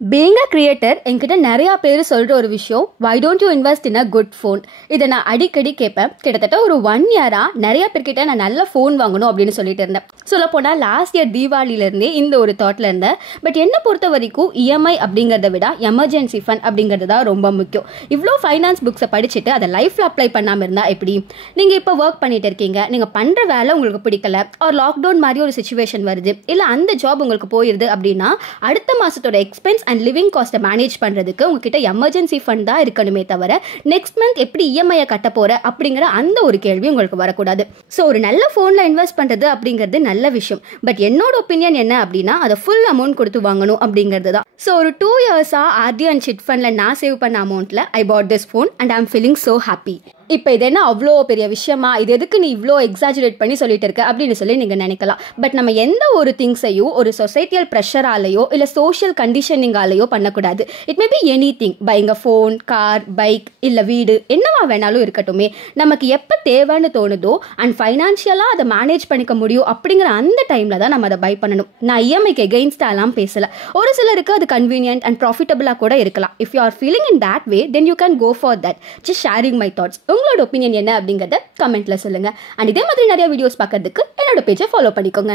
Being a creator என்கிட்ட நிறைய பேர் சொல்ற ஒரு விஷயம், why don't you invest in a good phone. இதை நான் அடிக்கடி கேட்பேன். கிட்டத்தட்ட ஒரு 1 இயரா நிறைய பேர்கிட்ட நான் நல்ல ஃபோன் வாங்கணும் அப்படின்னு சொல்லிட்டு இருந்தேன். சொல்ல போனா லாஸ்ட் இயர் தீபாவளியிலேருந்தே இந்த ஒரு தாட்ல இருந்தேன். பட் என்ன பொறுத்த வரைக்கும் இஎம்ஐ அப்படிங்கிறத விட எமர்ஜென்சி ஃபண்ட் அப்படிங்கிறது தான் ரொம்ப முக்கியம். இவ்வளோ ஃபைனான்ஸ் புக்ஸை படிச்சுட்டு அதை லைஃப்ல அப்ளை பண்ணாமல் இருந்தால் எப்படி? நீங்கள் இப்போ ஒர்க் பண்ணிட்டு இருக்கீங்க, நீங்கள் பண்ணுற வேலை உங்களுக்கு பிடிக்கல, ஒரு லாக்டவுன் மாதிரி ஒரு சுச்சுவேஷன் வருது, இல்லை அந்த ஜாப் உங்களுக்கு போயிருது அப்படின்னா அடுத்த மாதத்தோட எக்ஸ்பென்ஸ் அண்ட் லிவிங் காஸ்ட்டை மேனேஜ் பண்ணுறதுக்கு உங்ககிட்ட எமர்ஜென்சி ஃபண்ட் தான் இருக்கணுமே தவிர நெக்ஸ்ட் மந்த் எப்படி இஎம்ஐயை கட்ட போகிற அப்படிங்கிற அந்த ஒரு கேள்வி உங்களுக்கு வரக்கூடாது. ஸோ ஒரு நல்ல ஃபோனில் இன்வெஸ்ட் பண்ணுறது அப்படிங்கிறது நல்ல விஷயம். பட் என்னோட ஒப்பீனியன் என்ன அப்படின்னா அதை ஃபுல் அமௌண்ட் கொடுத்து வாங்கணும் அப்படிங்கிறது தான். ஸோ ஒரு 2 இயர்ஸாக ஆர்டி அண்ட் சிட் ஃபண்டில் நான் சேவ் பண்ண அமௌண்ட்டில் I bought this phone and I am feeling so happy. இப்போ இது என்ன அவ்வளோ பெரிய விஷயமா, இது எதுக்கு நீ இவ்வளோ எக்ஸாஜுரேட் பண்ணி சொல்லிட்டு இருக்க அப்படின்னு சொல்லி நீங்கள் நினைக்கலாம். பட் நம்ம எந்த ஒரு திங்ஸையும் ஒரு சொசைட்டியல் ப்ரெஷராலேயோ இல்லை சோஷியல் கண்டிஷனிங்காலேயோ பண்ணக்கூடாது. It may be any thing, buying a phone, car, bike, இல்லை வீடு, என்னவா வேணாலும் இருக்கட்டுமே. நமக்கு எப்போ தேவைன்னு தோணுதோ அண்ட் ஃபைனான்ஷியலாக அதை மேனேஜ் பண்ணிக்க முடியும் அப்படிங்கிற அந்த டைமில் தான் நம்ம அதை பை பண்ணணும். நான் இஎம்ஐக்கு எகெயின்ஸ்டாலாம் பேசலை. ஒரு சிலருக்கு அது கன்வீனியன்ட் அண்ட் ப்ராஃபிட்டபிளாக கூட இருக்கலாம். If you are feeling in that way then you can go for that. Just sharing my thoughts. உங்களோட ஒப்பீனியன் என்ன அப்படிங்கறத கமெண்ட்ல சொல்லுங்க. அண்ட் இதே மாதிரி நிறைய வீடியோஸ் பார்க்கறதுக்கு என்னோட பேஜை ஃபாலோ பண்ணிக்கோங்க.